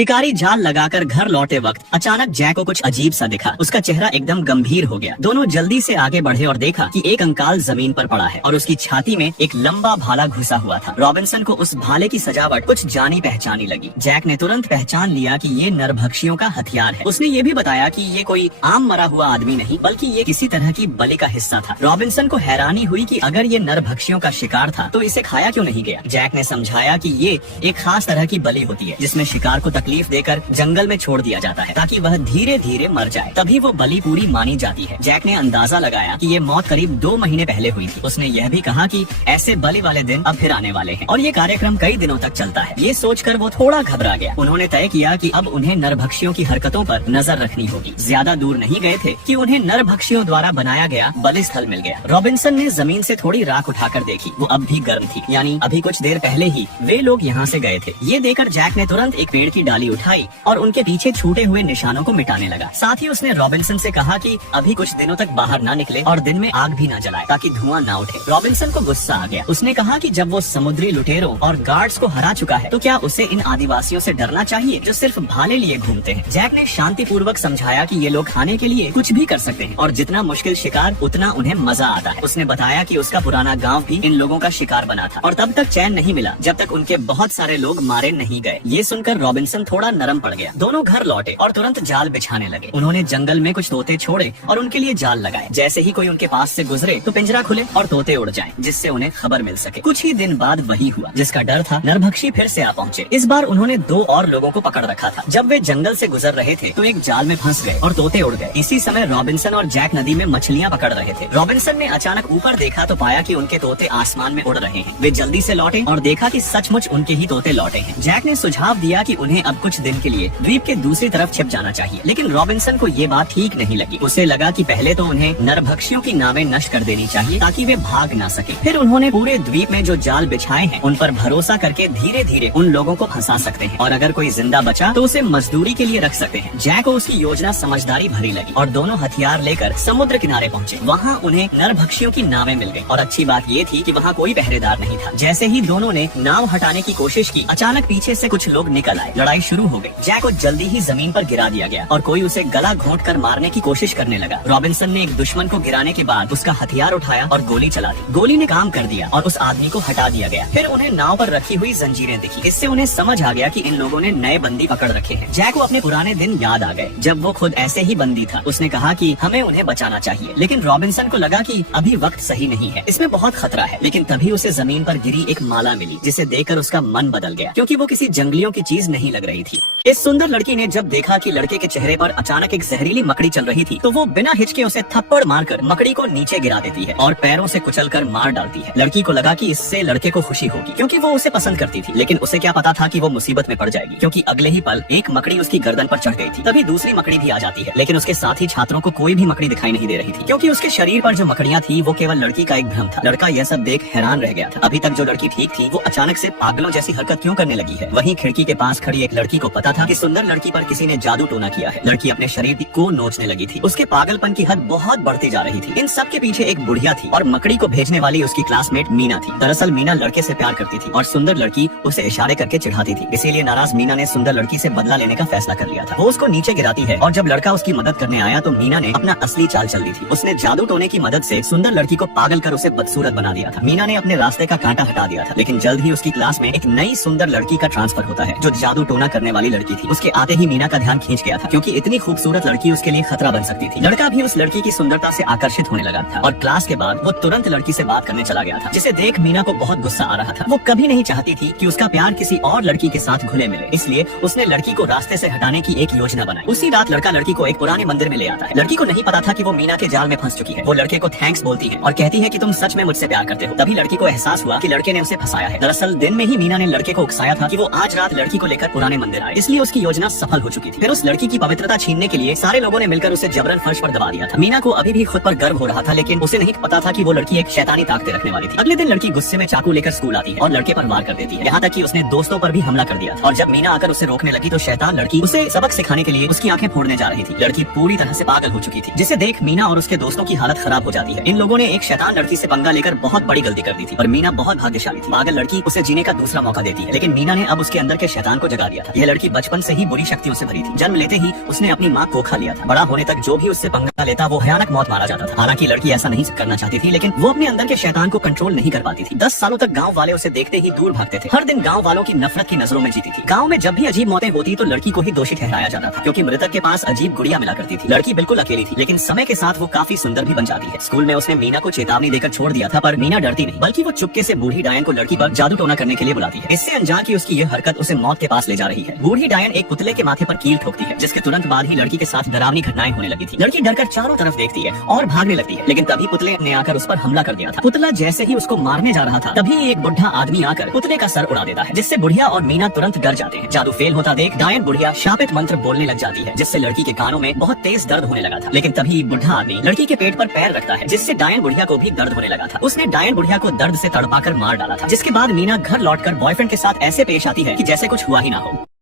शिकारी जाल लगाकर घर लौटे वक्त अचानक जैक को कुछ अजीब सा दिखा। उसका चेहरा एकदम गंभीर हो गया। दोनों जल्दी से आगे बढ़े और देखा कि एक कंकाल जमीन पर पड़ा है और उसकी छाती में एक लंबा भाला घुसा हुआ था। रॉबिन्सन को उस भाले की सजावट कुछ जानी पहचानी लगी। जैक ने तुरंत पहचान लिया कि ये नरभक्षियों का हथियार है। उसने ये भी बताया कि ये कोई आम मरा हुआ आदमी नहीं बल्कि ये किसी तरह की बलि का हिस्सा था। रॉबिन्सन को हैरानी हुई कि अगर ये नरभक्षियों का शिकार था तो इसे खाया क्यों नहीं गया। जैक ने समझाया कि ये एक खास तरह की बलि होती है जिसमें शिकार को तकलीफ देकर जंगल में छोड़ दिया जाता है ताकि वह धीरे धीरे मर जाए, तभी वो बलि पूरी मानी जाती है। जैक ने अंदाजा लगाया कि ये मौत करीब 2 महीने पहले हुई थी। उसने यह भी कहा कि ऐसे बलि वाले दिन अब फिर आने वाले हैं और ये कार्यक्रम कई दिनों तक चलता है। ये सोचकर वो थोड़ा घबरा गया। उन्होंने तय किया कि अब उन्हें नरभक्षियों की हरकतों पर नजर रखनी होगी। ज्यादा दूर नहीं गए थे कि उन्हें नरभक्षियों द्वारा बनाया गया बलि स्थल मिल गया। रॉबिन्सन ने जमीन से थोड़ी राख उठाकर देखी। वो अब भी गर्म थी, यानी अभी कुछ देर पहले ही वे लोग यहाँ से गए थे। ये देखकर जैक ने तुरंत एक पेड़ की डाली उठाई और उनके पीछे छूटे हुए निशानों को मिटाने लगा। साथ ही उसने रॉबिन्सन से कहा कि अभी कुछ दिनों तक बाहर ना निकले और दिन में आग भी ना जलाए ताकि धुआं ना उठे। रॉबिन्सन को गुस्सा आ गया। उसने कहा कि जब वो समुद्री लुटेरों और गार्ड्स को हरा चुका है तो क्या उसे इन आदिवासियों से डरना चाहिए जो सिर्फ भाले लिए घूमते हैं। जैक ने शांति पूर्वक समझाया कि ये लोग खाने के लिए कुछ भी कर सकते हैं और जितना मुश्किल शिकार उतना उन्हें मजा आता है। उसने बताया कि उसका पुराना गाँव भी इन लोगों का शिकार बना था और तब तक चैन नहीं मिला जब तक उनके बहुत सारे लोग मारे नहीं गए। ये सुनकर रॉबिन्सन थोड़ा नरम पड़ गया। दोनों घर लौटे और तुरंत जाल बिछाने लगे। उन्होंने जंगल में कुछ तोते छोड़े और उनके लिए जाल लगाए। जैसे ही कोई उनके पास से गुजरे तो पिंजरा खुले और तोते उड़ जाएं, जिससे उन्हें खबर मिल सके। कुछ ही दिन बाद वही हुआ जिसका डर था। नरभक्षी फिर से आ पहुंचे। इस बार उन्होंने 2 और लोगों को पकड़ रखा था। जब वे जंगल से गुजर रहे थे तो एक जाल में फंस गए और तोते उड़ गए। इसी समय रॉबिन्सन और जैक नदी में मछलियाँ पकड़ रहे थे। रॉबिन्सन ने अचानक ऊपर देखा तो पाया कि उनके तोते आसमान में उड़ रहे हैं। वे जल्दी से लौटे और देखा कि सचमुच उनके ही तोते लौटे हैं। जैक ने सुझाव दिया कि उन्हें अब कुछ दिन के लिए द्वीप के दूसरी तरफ छिप जाना चाहिए, लेकिन रॉबिन्सन को ये बात ठीक नहीं लगी। उसे लगा कि पहले तो उन्हें नरभक्षियों की नावें नष्ट कर देनी चाहिए ताकि वे भाग ना सके। फिर उन्होंने पूरे द्वीप में जो जाल बिछाए हैं उन पर भरोसा करके धीरे धीरे उन लोगों को फंसा सकते हैं और अगर कोई जिंदा बचा तो उसे मजदूरी के लिए रख सकते हैं। जैक को उसकी योजना समझदारी भरी लगी और दोनों हथियार लेकर समुद्र किनारे पहुँचे। वहाँ उन्हें नरभक्षियों की नावें मिल गयी और अच्छी बात ये थी कि वहाँ कोई पहरेदार नहीं था। जैसे ही दोनों ने नाव हटाने की कोशिश की, अचानक पीछे से कुछ लोग निकल आए। लड़ाई शुरू हो गई। जैक को जल्दी ही जमीन पर गिरा दिया गया और कोई उसे गला घोंट कर मारने की कोशिश करने लगा। रॉबिन्सन ने एक दुश्मन को गिराने के बाद उसका हथियार उठाया और गोली चला दी। गोली ने काम कर दिया और उस आदमी को हटा दिया गया। फिर उन्हें नाव पर रखी हुई जंजीरें दिखी। इससे उन्हें समझ आ गया कि इन लोगों ने नए बंदी पकड़ रखे हैं। जैक को अपने पुराने दिन याद आ गए जब वो खुद ऐसे ही बंदी था। उसने कहा कि हमें उन्हें बचाना चाहिए, लेकिन रॉबिन्सन को लगा कि अभी वक्त सही नहीं है, इसमें बहुत खतरा है। लेकिन तभी उसे जमीन पर गिरी एक माला मिली जिसे देखकर उसका मन बदल गया, क्योंकि वो किसी जंगलियों की चीज नहीं लग रही थी। इस सुंदर लड़की ने जब देखा कि लड़के के चेहरे पर अचानक एक जहरीली मकड़ी चल रही थी तो वो बिना हिचके उसे थप्पड़ मारकर मकड़ी को नीचे गिरा देती है और पैरों से कुचलकर मार डालती है। लड़की को लगा कि इससे लड़के को खुशी होगी क्योंकि वो उसे पसंद करती थी, लेकिन उसे क्या पता था कि वो मुसीबत में पड़ जाएगी, क्योंकि अगले ही पल एक मकड़ी उसकी गर्दन पर चढ़ गई थी। तभी दूसरी मकड़ी भी आ जाती है, लेकिन उसके साथ ही छात्रों को कोई भी मकड़ी दिखाई नहीं दे रही थी क्योंकि उसके शरीर पर जो मकड़ियाँ थी वो केवल लड़की का एक भ्रम था। लड़का यह सब देख हैरान रह गया था। अभी तक जो लड़की ठीक थी वो अचानक से पागलों जैसी हरकत क्यों करने लगी है। वहीं खिड़की के पास खड़ी एक लड़की को पता था कि सुंदर लड़की पर किसी ने जादू टोना किया है। लड़की अपने शरीर को नोचने लगी थी। उसके पागलपन की हद बहुत बढ़ती जा रही थी। इन सब के पीछे एक बुढ़िया थी और मकड़ी को भेजने वाली उसकी क्लासमेट मीना थी। दरअसल मीना लड़के से प्यार करती थी और सुंदर लड़की उसे इशारे करके चिढ़ाती थी। इसीलिए नाराज मीना ने सुंदर लड़की से बदला लेने का फैसला कर लिया था। वो उसको नीचे गिराती है और जब लड़का उसकी मदद करने आया तो मीना ने अपना असली चाल चल दी थी। उसने जादू टोने की मदद से सुंदर लड़की को पागल कर उसे बदसूरत बना दिया था। मीना ने अपने रास्ते का कांटा हटा दिया था, लेकिन जल्द ही उसकी क्लास में एक नई सुंदर लड़की का ट्रांसफर होता है जो जादू टोना करने वाली लड़की थी। उसके आते ही मीना का ध्यान खींच गया था क्योंकि इतनी खूबसूरत लड़की उसके लिए खतरा बन सकती थी। लड़का भी उस लड़की की सुंदरता से आकर्षित होने लगा था और क्लास के बाद वो तुरंत लड़की से बात करने चला गया था, जिसे देख मीना को बहुत गुस्सा आ रहा था। वो कभी नहीं चाहती थी कि उसका प्यार किसी और लड़की के साथ घुले मिले, इसलिए उसने लड़की को रास्ते से हटाने की एक योजना बनाई। उसी रात लड़का लड़की को एक पुराने मंदिर में ले आता है। लड़की को नहीं पता था कि वो मीना के जाल में फंस चुकी है। वो लड़के को थैंक्स बोलती है और कहती है कि तुम सच में मुझसे प्यार करते हो। तभी लड़की को एहसास हुआ कि लड़के ने उसे फंसाया है। दरअसल दिन में ही मीना ने लड़के को उकसाया था कि वो आज रात लड़की को लेकर पुराने मंदिर आए, इसलिए उसकी योजना सफल हो चुकी थी। फिर उस लड़की की पवित्रता छीनने के लिए सारे लोगों ने मिलकर उसे जबरन फर्श पर दबा दिया था। मीना को अभी भी खुद पर गर्व हो रहा था, लेकिन उसे नहीं पता था कि वो लड़की एक शैतानी ताकतें रखने वाली थी। अगले दिन लड़की गुस्से में चाकू लेकर स्कूल आती है और लड़के पर वार कर देती है। यहाँ तक कि उसने दोस्तों पर भी हमला कर दिया था और जब मीना आकर उसे रोकने लगी तो शैतान लड़की उसे सबक सिखाने के लिए उसकी आंखें फोड़ने जा रही थी। लड़की पूरी तरह से पागल हो चुकी थी, जिसे देख मीना और उसके दोस्तों की हालत खराब हो जाती है। इन लोगों ने एक शैतान लड़की से पंगा लेकर बहुत बड़ी गलती कर दी थी और मीना बहुत भाग्यशाली थी। पागल लड़की उसे जीने का दूसरा मौका देती है, लेकिन मीना ने अब उसके अंदर के शैतान को जगा दिया था। यह लड़की बचपन से ही बुरी शक्तियों से भरी थी। जन्म लेते ही उसने अपनी माँ को खा लिया था। बड़ा होने तक जो भी उससे पंगा लेता वो भयानक मौत मारा जाता था। हालांकि लड़की ऐसा नहीं करना चाहती थी, लेकिन वो अपने अंदर के शैतान को कंट्रोल नहीं कर पाती थी। 10 सालों तक गाँव वाले उसे देखते ही दूर भागते थे। हर दिन गाँव वालों की नफरत की नजरों में जीती थी। गाँव में जब भी अजीब मौतें होती तो लड़की को ही दोषी ठहराया जाता था, क्योंकि मृतक के पास अजीब गुड़िया मिला करती थी। लड़की बिल्कुल अकेली थी, लेकिन समय के साथ वो काफी सुंदर भी बन जाती है। स्कूल में उसने मीना को चेतावनी देकर छोड़ दिया था, पर मीना डरती नहीं, बल्कि वो चुपके से बूढ़ी डायन को लड़की पर जादू टोना करने के लिए बुलाती है। इससे अनजान की उसकी यह हरकत उसे मौत के पास ले जा रही है। बूढ़ी डायन एक पुतले के माथे पर कील ठोकती है, जिसके तुरंत बाद ही लड़की के साथ डरावनी घटनाएं होने लगी थी। लड़की डरकर चारों तरफ देखती है और भागने लगती है, लेकिन तभी पुतले ने आकर उस पर हमला कर दिया था। पुतला जैसे ही उसको मारने जा रहा था, तभी एक बुढ़ा आदमी आकर पुतले का सर उड़ा देता है, जिससे बुढ़िया और मीना तुरंत डर जाते हैं। जादू फेल होता देख डायन बुढ़िया शापित मंत्र बोलने लग जाती है, जिससे लड़की के कानों में बहुत तेज दर्द होने लगा था। लेकिन तभी बुढ़ा आदमी लड़की के पेट पर पैर रखता है, जिससे डायन बुढ़िया को भी दर्द होने लगा था। उसने डायन बुढ़िया को दर्द से तड़पाकर मार डाला था, जिसके बाद मीना घर लौटकर बॉयफ्रेंड के साथ ऐसे पेश आती है कि जैसे कुछ हुआ ही ना हो।